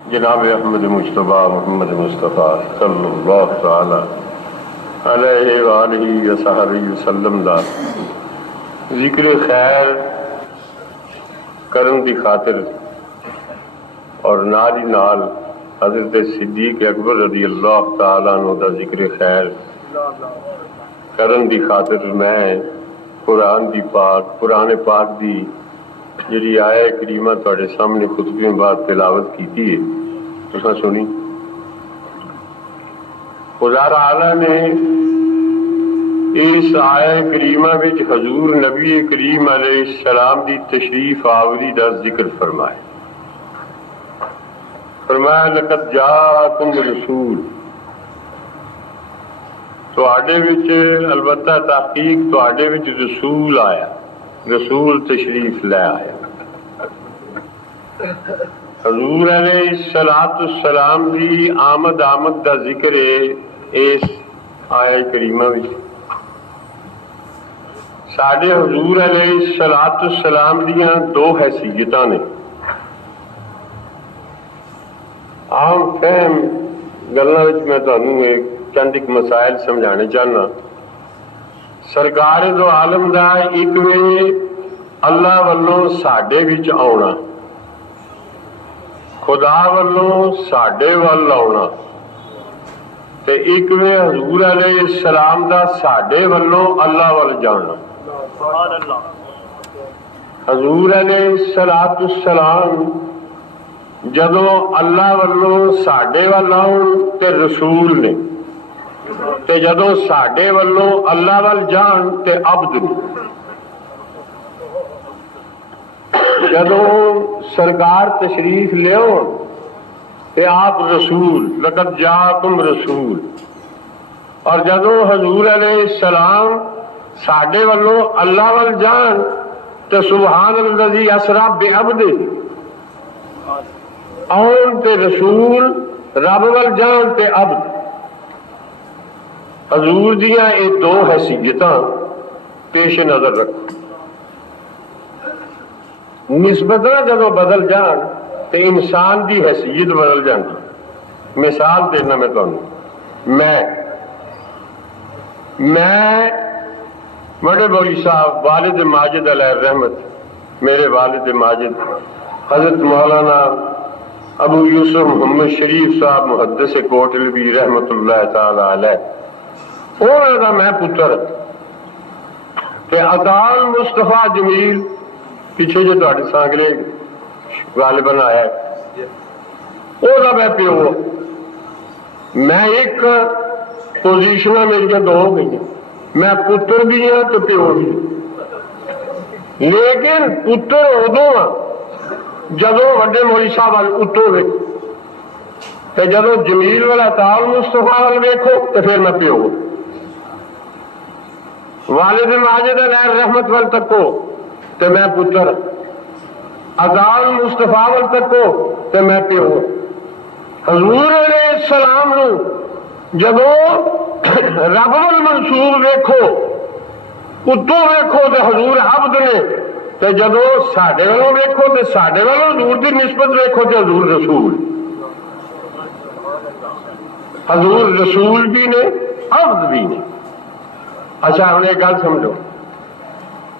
جناب احمد مجتبیٰ محمد مصطفیٰ صلی اللہ تعالی علیہ وآلہ وصحبہ وسلم دا ذکر خیر کرن دی خاطر اور نال ہی نال حضرت صدیق اکبر رضی اللہ تعالیٰ عنہ دا ذکر خیر کرن دی خاطر میں قرآن پاک دی جڑی آئے کریمہ تواڈے سامنے خطبے بعد تلاوت کیتی ہے تساں سنی۔ خدا تعالی نے اس آئے کریمہ وچ حضور نبی کریم علیہ السلام دی تشریف آوری دا ذکر فرمایا لقد جاءکم رسول، تواڈے وچ البتہ تحقیق تواڈے وچ رسول آیا، رسول تشریف لے آیا۔ حضور علیہ السلام دی آمد دا ذکر ہے اس آیہ کریمہ وچ۔ ساڈے حضور علیہ السلام دیاں دو حیثیتاں نے۔ عام فہم گلاں وچ میں تانوں چند ایک مسائل سمجھانے چاہنا۔ سرکار دو عالم دا ایک وے اللہ والوں ساڈے وچ آونا، خدا والوں ساڈے وال آونا، تے ایک وے حضور علیہ السلام دا ساڈے والوں اللہ وال جانا۔ حضور علیہ السلام جدوں اللہ والوں ساڈے وال آؤن تے رسول نے، تے جدوں ساڈے والوں اللہ وال جان تے عبد نے۔ جدوں سرکار تشریف لیاؤ تے آپ رسول، لقد جاءکم رسول، اور جدوں حضور علیہ السلام ساڈے والوں اللہ وال جان تے سبحان الذی اسری بعبدہ آن تے رسول رب وال جان تے عبد۔ حضور دیاں یہ دو حیثیتاں پیش نظر رکھو۔ نسبتاں جدو بدل جان تے انسان دی حیثیت بدل جاندی۔ مثال دینا میں تمہیں، میں بڑے مولوی صاحب والد ماجد علیہ الرحمت، میرے والد ماجد حضرت مولانا ابو یوسف محمد شریف صاحب محدث کوٹلوی رحمت اللہ تعالی علیہ، انہوں دا میں پتر تے عطال مصطفیٰ جمیل پیچھے جو تہاڈے سانگلے غالباً آیا ہے، وہ دا میں پیو۔ میں ایک پوزیشناں میری دو ہو گئی، میں پتر بھی ہاں تو پیو بھی ہاں۔ لیکن پتر ادوں ہاں جدوں وڈے مولوی صاحب وال اتو وے، تے جدوں جمیل والا عطال مصطفیٰ وال ویکھو تے پھر میں پیو۔ والد ماجد علیہ الرحمت وال تکو تے میں پتر، عطال مصطفیٰ وال تکو تے میں پیو۔ حضور علیہ السلام نو جدو رب وال منسوب ویکھو اتو ویکھو تے حضور عبد نے، تے جدو ساڈے والوں ویکھو تے ساڈے والوں حضور دی نسبت ویکھو تے حضور رسول۔ حضور رسول بھی نے عبد بھی نے۔ اچھا ہم ایک گل سمجھو،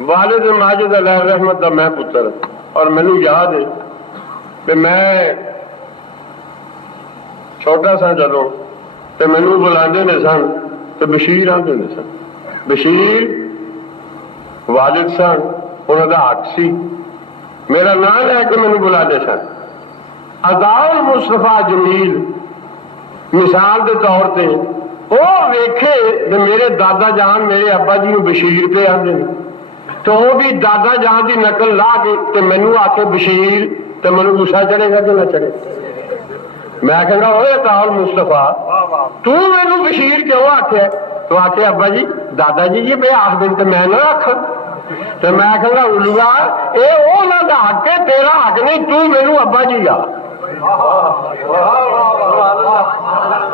والد ماجد علیہ الرحمت دا میں پتر، اور مینوں یاد ہے کہ میں چھوٹا سا جدوں تے مینوں بلاندے نے سن تے بشیر آندے نے سن۔ بشیر والد سن، انہاں دا حق سی، میرا نام لے کے مینوں بلاندے سن۔ عطال مصطفیٰ جمیل مثال دے طور تے وہ ویکھے تے میرے دادا جان میرے ابا جی نوں بشیر پہ آندے نے، تو وہ بھی دادا جان دی نقل لا کے تے مینوں آ کے بشیر، تے مینوں غصہ چڑھے گا کہ نہ چڑھے؟ میں آکھاں گا اوے عطال مصطفیٰ تو مینوں بشیر کیوں آکھیا؟ تو آکھے ابا جی دادا جی یہ بے آکھ دین تے میں نہ آکھاں، تے میں آکھاں گا الوا اے انہاں دا حق ہے تیرا حق نہیں، تو مینوں ابا جی آ۔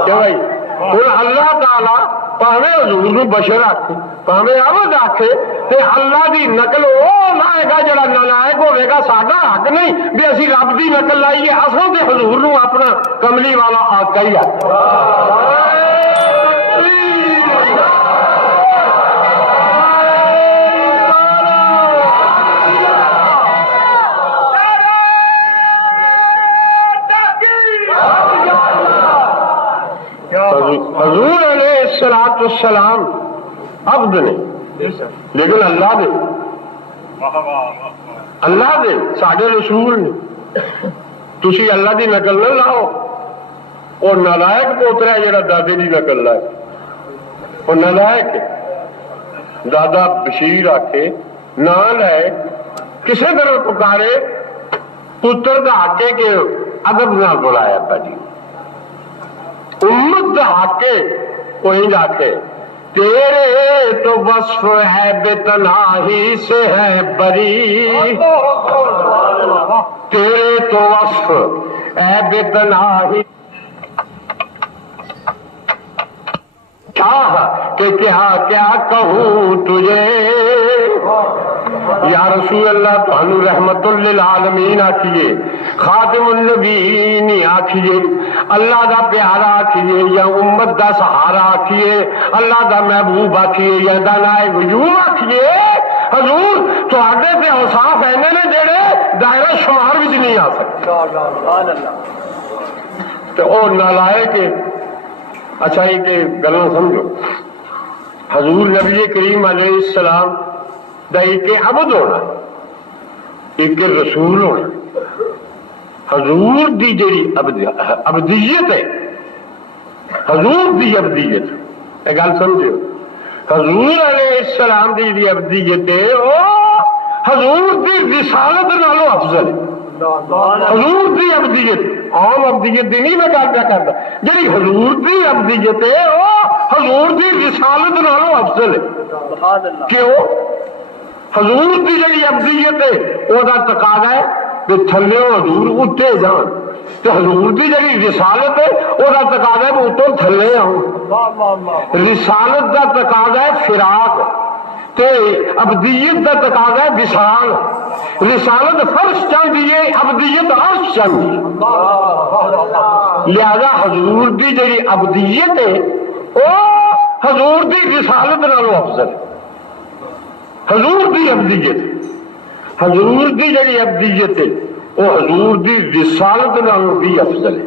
کہ بھائی ہوں اللہ تعالی پاویں حضور نو بشر آکھے پاویں عبد آکھے، تے اللہ دی نقل وہ لائے گا جڑا نالائق ہوئے گا. ساڈا حق نہیں بھی اسی رب دی نقل لائیے. اصل تے حضور نو اپنا کملی والا آقا ہی ہے. حضور علیہ السلام عبد نے لیکن اللہ دے ساڈے رسول نے. تسی اللہ دی نقل نہ لاؤ. اور نالائق پوترا ہے جڑا دادے دی نقل لائے. اور نالائق دادا بشیر آکے نہ لائے کسے طرح پکارے پتر دا آکے کے ادب نہ بلایا پاجی. امت دا آکے کوئی آکے تیرے تو وصف ہے بے تناہی سے ہے بری. تیرے تو وصف ہے بے تناہی کہ کیا کیا کہوں تجھے یا رسول اللہ تانوں رحمت للعالمین آکھیے خاتم النبیین آکھیے اللہ دا پیارا آکھیے یا امت دا سہارا آکھیے اللہ دا محبوب آکھیے یا دانائے وجود آکھیے. حضور تواڈے تے اوصاف اینے نے جڑے دائرہ شمار وچ نہیں آ سکتے. تے او نالائق اچھا ایک گلاں سمجھو. حضور نبی کریم علیہ السلام دا ایک عبد ہونا ایک رسول ہونا. حضور دی جڑی عبدیت ہے حضور دی عبدیت یہ گل سمجھو. حضور علیہ السلام دی جڑی عبدیت ہے وہ حضور دی رسالت نالوں افضل ہے. حضور دی عبدیت عام عبدیت دی نہیں میں گل پیا کرتا. جڑی حضور دی عبدیت ہے وہ حضور دی رسالت نالوں افضل ہے. کیوں؟ حضور دی جڑی عبدیت ہے وہ دا تقاضا ہے کہ تھلے حضور اٹھے جان تے حضور دی جڑی رسالت ہے وہ دا تقاضا ہے کہ اتوں تھلے آؤں. رسالت دا تقاضا ہے فراق تے عبدیت دا تقاضا ہے وصال. رسالت فرش چاہیے ہے عبدیت عرش چاہیے. لہذا حضور دی جڑی عبدیت ہے وہ حضور دی رسالت نالوں افضل ہے. حضور دی عبدیت حضور دی جڑی عبدیت ہے وہ حضور دی رسالت نالوں بھی افضل ہے.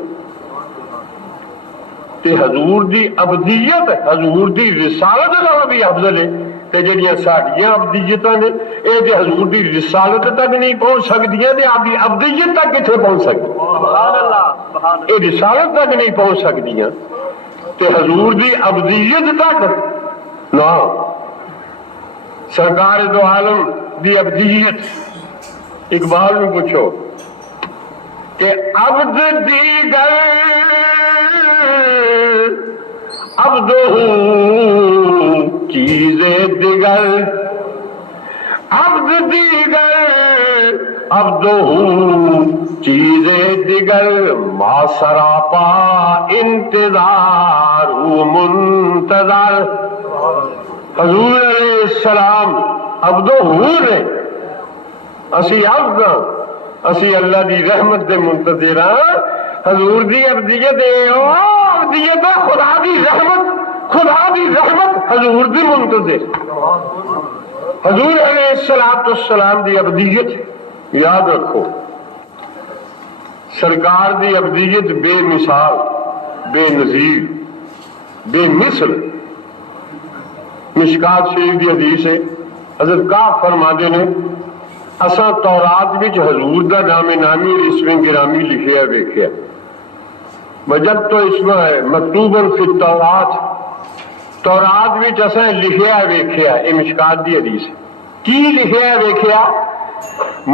تے حضور دی عبدیت حضور دی رسالت نالوں بھی افضل ہے. تے جڑیاں ساڈیاں عبدیتاں نے اے تے حضور دی رسالت تک نہیں پہنچ سکدیاں تے آپ دی عبدیت تک کتھے پہنچ سکدی. سبحان اللہ. اے رسالت تک نہیں پہنچ سکدیاں تے حضور دی عبدیت تک نہ. سرکار دو عالم دی عبدیت اقبال میں پوچھو کہ عبد دیگر عبد چیز دیگر عبد دیگر عبد چیز دیگر ما سراپا انتظار منتظر. حضور علیہ السلام عبد و حور ہے. اسی عبد اسی اللہ دی رحمت دے منتظر ہاں. حضور دی عبدیت ہے او عبدیت خدا دی رحمت حضور دی منتظر. حضور علیہ السلام دی عبدیت یاد رکھو. سرکار دی عبدیت بے مثال بے نظیر بے مثل. مشکات شریف دی حدیث ہے حضرت کعب فرماتے نے اساں تورات وچ حضور دا نام نامی اور اسم گرامی لکھیا ویکھیا. وجدت تو اسم ہے مکتوبا فی التورات. تورات وچ اساں لکھیا ویکھیا. اے مشکات دی حدیث ہے. کی لکھیا ویکھیا؟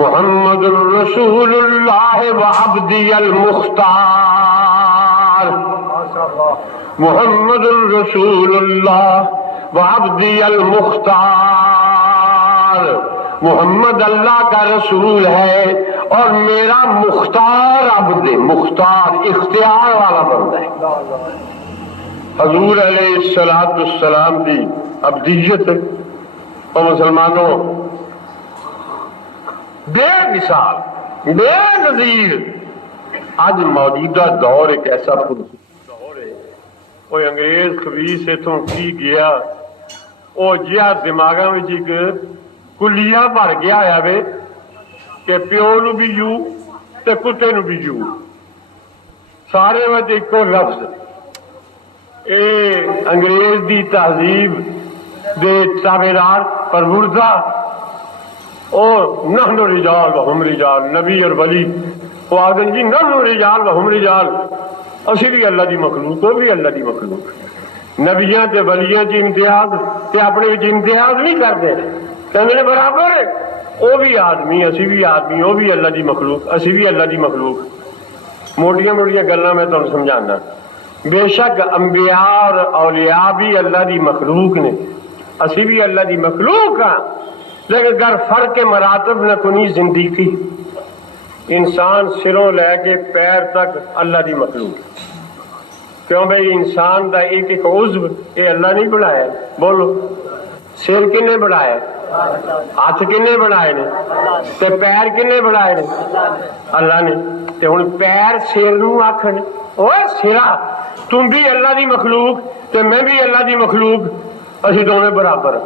محمد رسول اللہ و عبدی المختار. محمد رسول اللہ وعبدی المختار. محمد اللہ کا رسول ہے اور میرا مختار عبد ہے. مختار اختیار والا بندہ ہے. حضور علیہ السلام دی عبدیت اور مسلمانوں بے مثال بے نظیر اج موجودہ دور ایک ایسا دور ہے وہ انگریز خبیث اتوں کی گیا وہ جہا دماغاں وچ ایک کلیہ بھر گیا ہوا وے کہ پیو نو بھی یو تے کتے نو بھی یو سارے وچ ایکو لفظ اے انگریز دی تہذیب دے تابعدار پروردہ اور نحن رجال و ہم رجال نبی اور ولی وہ آدم جی نحن رجال و ہم رجال اسی بھی اللہ دی مخلوق وہ بھی اللہ دی مخلوق نبیاں تے ولیاں چ امتیاز تے اپنے وچ امتیاز نہیں کرتے کہندے برابر وہ بھی آدمی اسی بھی آدمی وہ بھی اللہ دی مخلوق اسی بھی اللہ دی مخلوق موٹیاں موٹیاں گلاں میں تمہیں سمجھانا بے شک انبیاء اور اولیاء بھی اللہ دی مخلوق نے اسی بھی اللہ دی مخلوق ہاں لیکن گر فرق مراتب نہ کنی زندگی انسان سروں لے کے پیر تک اللہ دی مخلوق کیوں بھائی انسان دا ایک ایک عضو یہ اللہ نہیں بنایا بولو سر کنے بنایا ہاتھ کنے بنائے نے تے پیر کنے بنائے نے اللہ نے تے ہن پیر سر نو آکھن اوے سرا تم بھی اللہ دی مخلوق تے میں بھی اللہ دی مخلوق اسی دونوں برابر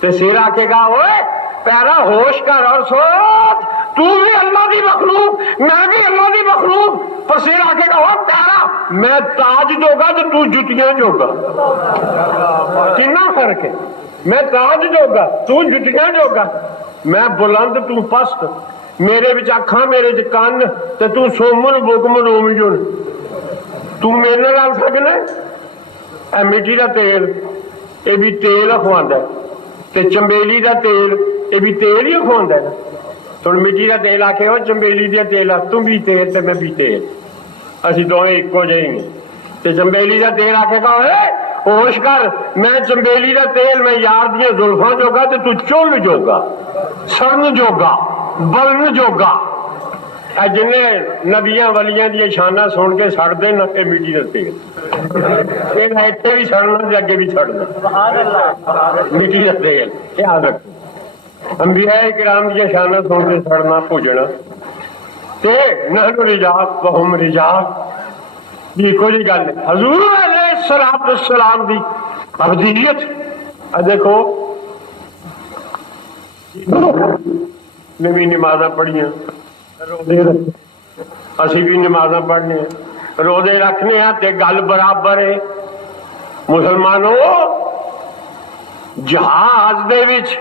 تے سر آکھے گا اوے پیرا ہوش کر اور سوچ تو بھی اللہ دی مخلوق میں بھی اللہ دی مخلوق پر سر آکھے گا او پیرا میں تاج جوگا تے تو جتیاں جوگا کتنا فرق ہے میں تاج جوگا تو جتیاں جوگا میں بلند تو پست میرے وچ اکھاں میرے وچ کان تے تو سومن بکمن اومجن تو میرے نال سکنا اے مٹی دا تیل اے بھی تیل اخواندا تے چمبیلی دا تیل اے بھی تیل ہی اخواندا ہے تو مٹی دا تیل آکھے ہو چمبیلی دا تیل تم بھی تیل تے میں بھی تیل اسی دوویں اکو جہے ہیں تے چمبیلی دا تیل آکھے گا اے ہوش کر میں چمبیلی دا تیل میں یار دیاں زلفاں جوگا تے تو چل جوگا سرن جوگا بلن جوگا اے جنہیں نبیاں ولیاں دی شاناں سن کے سڑ دے نہ کہ مٹی دا تیل یہ ایتھے بھی سڑنا تے اگے بھی سڑنا مٹی دا تیل یاد رکھو انبیاء کرام دی شاناں سن کے سڑنا بھجنا تے نحن رجال و ہم رجال یہ کوئی گل ہے حضور علیہ السلام دی ابدیت دیکھو نبی نمازاں پڑھیاں اسی بھی نمازاں پڑھنے روزے رکھنے ہیں تے گل برابر ہے مسلمانوں جہاز دے وچ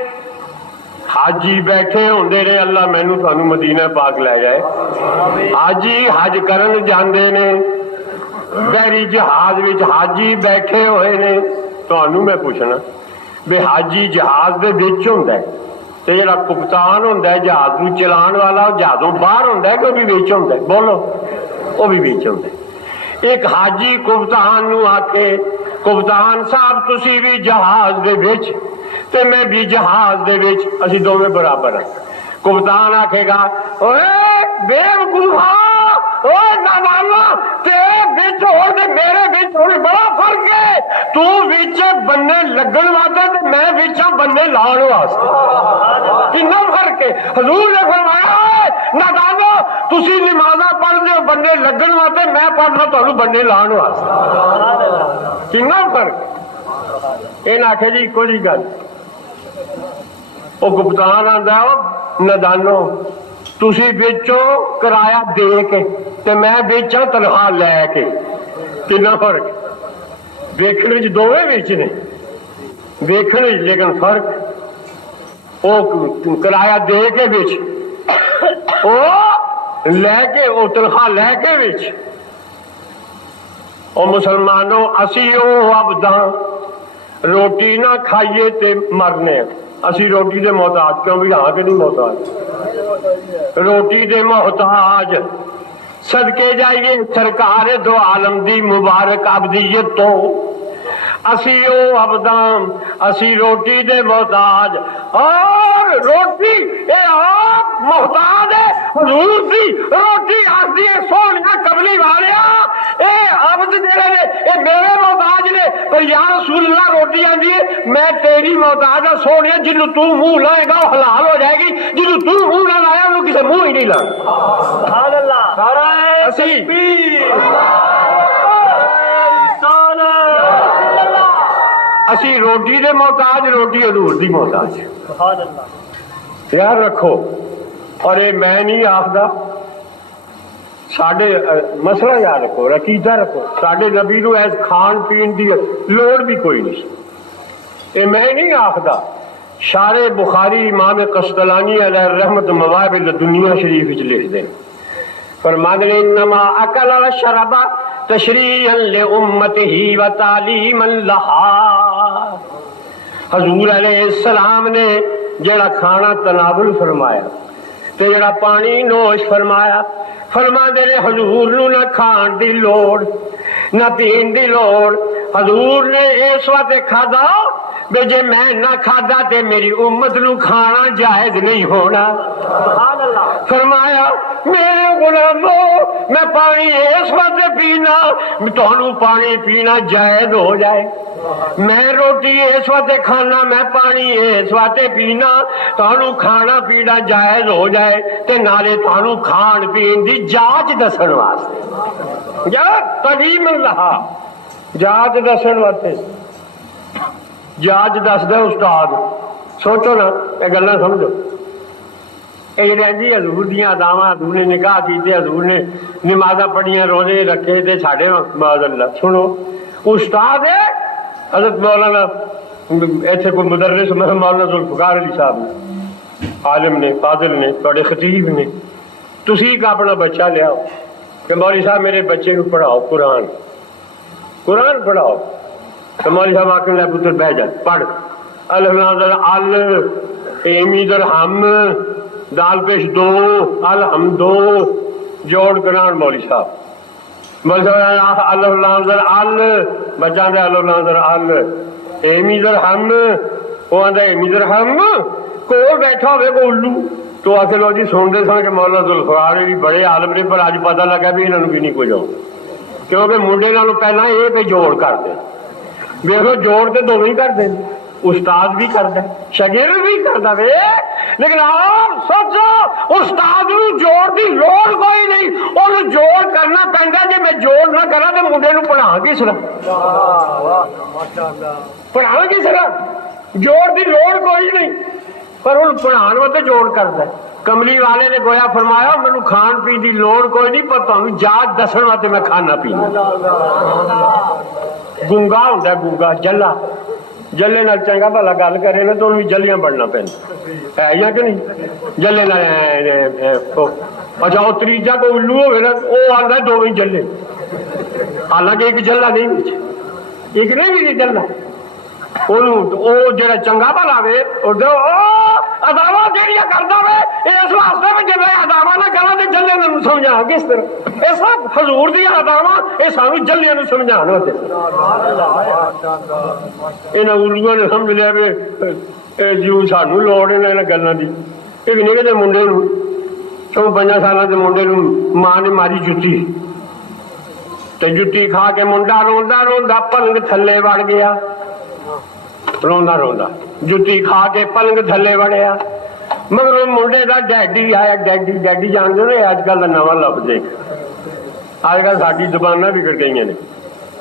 حاجی بیٹھے ہوندے نے اللہ مینوں تانوں مدینہ پاک لے جائے حاجی حج کرن جاندے نے بحری جہاز وچ حاجی بیٹھے ہوئے نے تانوں میں پوچھنا بے حاجی جہاز دے وچ ہوندا ہے تے جڑا کپتان ہوندا ہے جہاز نوں چلان والا جہازوں باہر ہوندا ہے کہ وہ بھی وچ ہوندا ہے بولو وہ بھی وچ ہوندا ہے ایک حاجی کپتان نوں آکھے کپتان صاحب تسی بھی جہاز دے وچ تے میں بھی جہاز دے وچ اسی دوویں برابر ہیں کپتان آکھے گا اوے بے وقوفا اوے نادانا تیرے وچ ہون تے میرے وچ ہون بڑا فرق ہے تو وچ بننے لگن واسطے تے میں وچ بننے لاؤن واسطے کتنا فرق ہے حضور نے فرمایا نادانا تسی نمازاں پڑھدے ہو بننے لگن واسطے میں پڑھنا تانوں بننے لاؤن واسطے کتنا فرق ہے انہاں آکھے جی کوئی گل وہ کپتان آندا ہے نادانو تسی وچوں کرایہ دے کے تے میں وچاں تنخواہ لے کے کتنا فرق دیکھنے وچ دوویں وچ نے دیکھنے لیکن فرق وہ کرایہ دے کے وچ وہ لے کے وہ تنخواہ لے کے وچ او مسلمانوں اسی او عبداں روٹی نہ کھائیے تے مرنے اسی روٹی دے محتاج کیوں بھی ہاں کہ نہیں محتاج روٹی دے محتاج صدقے جائیے سرکار دو عالم دی مبارک ابدیت تو اسی او عبدان اسی روٹی دے محتاج اور روٹی اے آپ محتاج ہے حضور دی روٹی آخری سونیا قبلی والیا اے عبد جڑے نے اے میرے محتاج نے پر یا رسول اللہ روٹی آتی ہے میں تیری محتاج ہوں سونے جنوں تو منہ لائے گا وہ حلال ہو جائے گی جنوں تو منہ نہ لایا انہوں کسے منہ ہی نہیں لایا سبحان اللہ اسی روٹی دے محتاج روٹی حضور دی محتاج یاد رکھو اور یہ میں نہیں آخدا ساڈے مسئلہ یاد رکھو عقیدہ رکھو ساڈے نبی نو ایس کھان پین دی لوڑ بھی کوئی نہیں یہ میں نہیں آخدا شارع بخاری امام قسطلانی علیہ الرحمت مواہب الدنیا شریف وچ لکھ دیں فرماتے ہیں انما اکل و شرب تشریعا لامتہ و تعلیما لہا حضور علیہ السلام نے جڑا کھانا تناول فرمایا تے جڑا پانی نوش فرمایا فرما دے رہے حضور نو نہ کھان دی لوڑ نہ پین دی لوڑ حضور نے اس وقت کھادا بے جے میں نہ کھادا تے میری امت نو کھانا جائز نہیں ہونا فرمایا میرے غلامو میں پانی اس وقت پینا تانوں پانی پینا جائز ہو جائے میں روٹی اس وقت کھانا میں پانی اس وقت پینا تانوں کھانا پینا جائز ہو جائے تے نالے تانوں کھان پین دی جاچ دسن واسطے یا تعلیم اللہ جاچ دسن واسطے جاچ دس دے استاد سوچو نا یہ گلاں سمجھو یہ جی حضور دیاں اداواں حضور نے نکاح کیتے حضور نے نمازاں پڑھیاں روزے رکھے تے ساڈے معاذ اللہ سنو استاد ہے حضرت مولانا ایتھے کوئی مدرس مولانا ذوالفقار علی صاحب نے عالم نے فاضل نے تھوڑے خطیب نے تسی ایک اپنا بچہ لیاؤ کہ مولوی صاحب میرے بچے کو پڑھاؤ قرآن پڑھاؤ تو مولوی صاحب آکر لے پتر بہ جائے پڑھ الف لام در ال ایمی در ہم دال پیش دو الحمدو جوڑ قرآن مولوی صاحب الف لام در ال بچہ دے الف لام در ال ایمی در ہم وہ آدھا ایمی در ہم کول بیٹھا ہوئے کو الو تو آکے لوگ جی سن دے سن کہ مولانا ذوالفقار بھی بڑے عالم نے پر آج پتہ لگا بھی انہوں بھی نہیں کچھ ہو کیونکہ منڈے نالوں پہلا یہ پہ جوڑ کر دیں دیکھو جوڑ تے دونوں ہی کر دیں استاد بھی کرتا شاگرد بھی کرتا وے لیکن آپ سوچو استاد نو جوڑ دی لوڑ کوئی نہیں انہوں جوڑ کرنا پہنتا جی میں جوڑ نہ کرا تو منڈے نو پڑھا کس طرح پڑھا کس طرح جوڑ دی لوڑ کوئی نہیں پر ان پڑھان واسطے جوڑ کرتا ہے کملی والے نے گویا فرمایا مینو کھان پی دی لوڑ کوئی نہیں پر تمہیں جاچ دسن واسطے میں کھانا پینا گونگا ہوندا ہے گونگا جلا جلے نال چنگا بھلا گل کرے نا تو انہوں جلیاں بڑھنا پہنتا ہے یا کہ نہیں جلے نال اچھا وہ تریجا کو الو ہوئے نا وہ آتا ہے دونوں جلے حالانکہ ایک جلا نہیں ایک نہیں بھی جلا جڑا چنگا بھلا وے اداوا جہاں کرتا وے اس واسطے میں جب اداوا نہ کرا تو جلے سمجھا کس طرح یہ سب حضور دیا اداوا یہ سانو جلے سمجھا یہاں الگو نے سمجھ لیا بھی جیو سانو لوڑ یہاں گلوں کی ایک نکلے منڈے 4-5 سالوں کے منڈے ماں نے ماری جتی تو جتی کھا کے منڈا روندا روندا پلنگ تھلے وڑ گیا روندا روندا جتی کھا کے پلنگ تھلے وڑیا مگر منڈے کا ڈیڈی آیا ڈیڈی جانتے ہیں اج کل کا نواں لفظ ہے اج کل ساری زباناں بگڑ گئی نے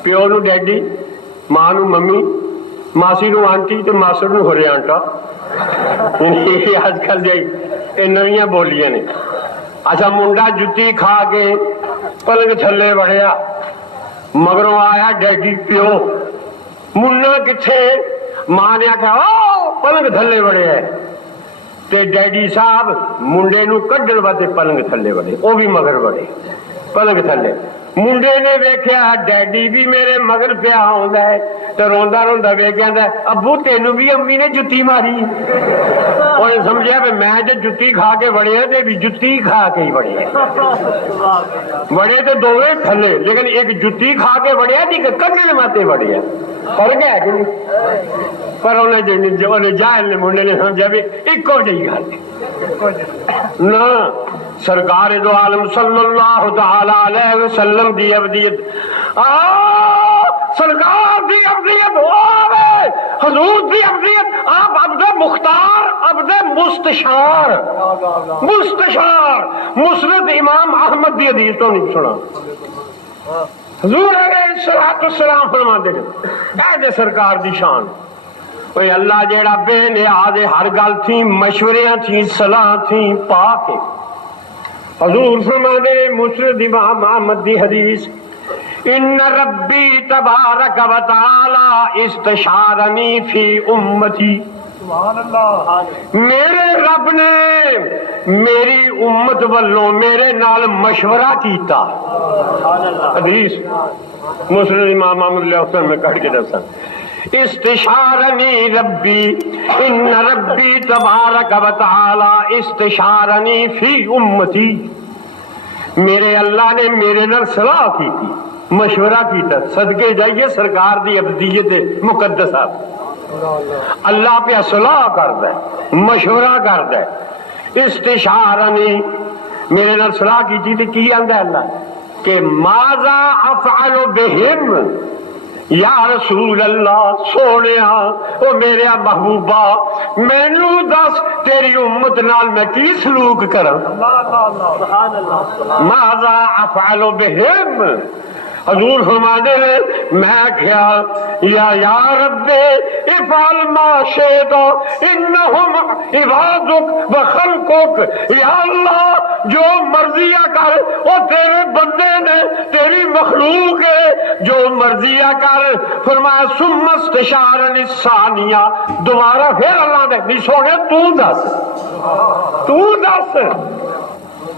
پیو نو ڈیڈی ماں نو ممی ماسی نو آنٹی تو ماسڑ نو ہورے آنٹا اج کل یہ نویاں بولیاں نے اچھا منڈا جتی کھا کے پلنگ تھلے وڑیا مگروں آیا ڈیڈی پیو منا کتھے ماں نے آخیا پلنگ تھلے وڑے ہے تے ڈیڈی صاحب منڈے نو کڈن واسطے پلنگ تھلے وڑے وہ بھی مگر وڑے پلنگ تھلے منڈے نے ویکھیا ڈیڈی بھی میرے مگر پیا ہوندا ہے تو روندا روندا ویکھ آندا ابو تینوں بھی امی نے جتی ماری اور سمجھیا بھی میں جو جتی کھا کے وڑیا تے بھی جتی کھا کے ہی وڑے وڑے تو دوویں تھلے لیکن ایک جتی کھا کے وڑیا تے کڈن واسطے وڑیا فرق ہے کہ نہیں پر انہیں جاہل نے منڈے نے سمجھا بھی ایکو جہی گل نہ سرکار دو عالم صلی اللہ تعالی علیہ وسلم دی ابدیت سرکار دی ابدیت ہوئے، حضور دی ابدیت، آپ عبد مختار، عبد مستشار، مستشار مسند امام احمد دی حدیث تو نہیں سنا، حضور علیہ السلام فرما دے اے دے سرکار دی شان، اوے اللہ جیڑا بے نیاز ہر گل تھی مشوریاں تھی صلاح تھی پاک، حضور فرما دے مسند امام احمد دی حدیث، ان ربی تبارک و تعالی استشارنی فی امتی، سبحان اللہ، میرے رب نے میری امت والوں میرے نال مشورہ کیتا، حدیث مسند امام احمد علیہ السلام میں کہہ کے دسا، استشارنی ربی ان ربی تبارک و تعالی استشارنی فی امتی، میرے اللہ نے میرے نال صلاح کی تھی، مشورہ کیتا، صدقے جائیے سرکار دی ابدیت مقدسہ، اللہ پہ صلاح کردا ہے، مشورہ کردا ہے، استشارنی میرے نال صلاح کی تھی، کی آندا ہے اللہ کہ ماذا افعل بہم، یا رسول اللہ سونیا او میرے محبوبہ مینو دس تیری امت نال میں کی سلوک کراں، ماذا افعل بہم، حضور فرما دے میں کیا یا رب افعل ما شئت انہم عبادک و خلقک، یا اللہ جو مرضیہ کر وہ تیرے بندے نے تیری مخلوق ہے، جو مرضیہ کر، فرمایا ثم استشارنی الثانیہ، دوبارہ پھر اللہ نے نہیں سونے تو دس،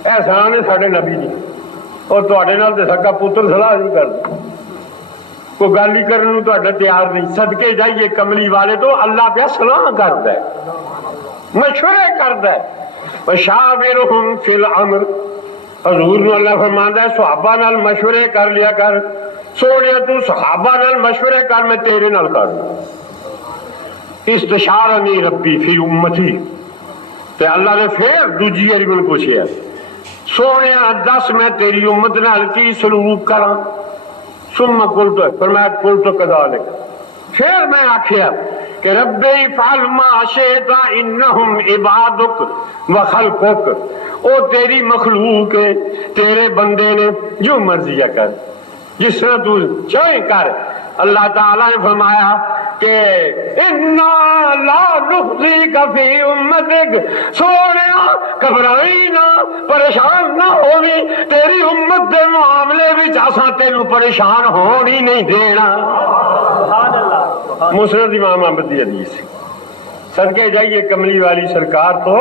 احسان ہے ساڈے نبی دی، اور تواڈے نال تے سکا پتر صلاح نہیں کردا، کوئی گل ہی کرنے تو تیار نہیں، صدقے جائیے کملی والے تو اللہ پہ صلاح کردا ہے، مشورے کردا ہے، وشاورہم فی الامر، حضور نے اللہ فرماندا ہے صحابہ نال مشورے کر لیا کر، سونے تو صحابہ نال مشورے کر، میں تیرے نال کر، استشارنی ربی فی امتی، تے اللہ نے پھر دوجی باری میں پوچھیا سونے دس میں تیری امت نال کی سلوک کراں، ثم قلت، فرمایا قلت کذالک، پھر میں آکھیا کہ رب افعل ما شئت انہم عبادک و خلقک، او تیری مخلوق ہے تیرے بندے نے جو مرضی کر، جس طرح تو چاہے کر، اللہ تعالیٰ نے فرمایا کہ اِنَّا لَا نُخْزِيكَ فِي أُمَّتِكَ، سونیا گھبرائی نہ، پریشان نہ ہوگی، تیری امت دے معاملے وچ اساں تینوں پریشان ہون ہی نہیں دینا، مسند امام احمد دی حدیث، صدقے جائیے کملی والی سرکار تو